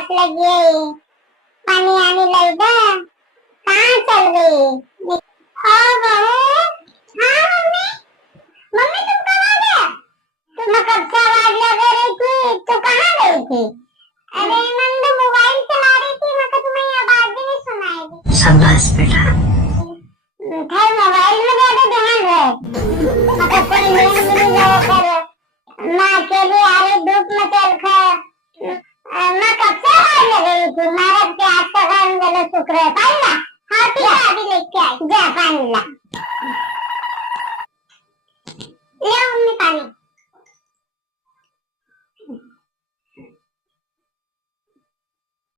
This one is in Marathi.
प्यास लगी है, पानी आने लगा। कहाँ चल गई? हाँ बहू। हाँ मम्मी। मम्मी तुम कब आ गया? तुम्हें कब से आवाज लगा रही थी, तो कहाँ गई थी? अरे मैं तो मोबाइल चला रही थी, मगर तुम्हें आवाज भी नहीं सुनाई दी। शाबाश बेटा। खैर मोबाइल में ज्यादा ध्यान है, मगर कोई मिल जाओ करो। मैं अकेली आ रही धूप में चल कर। मैं कब से आवाज लगा रही थी, महाराज के हाथ का काम गले सूख रहे पानी ला। हाँ ठीक है अभी लेके आई, जा पानी ला। ले मम्मी पानी।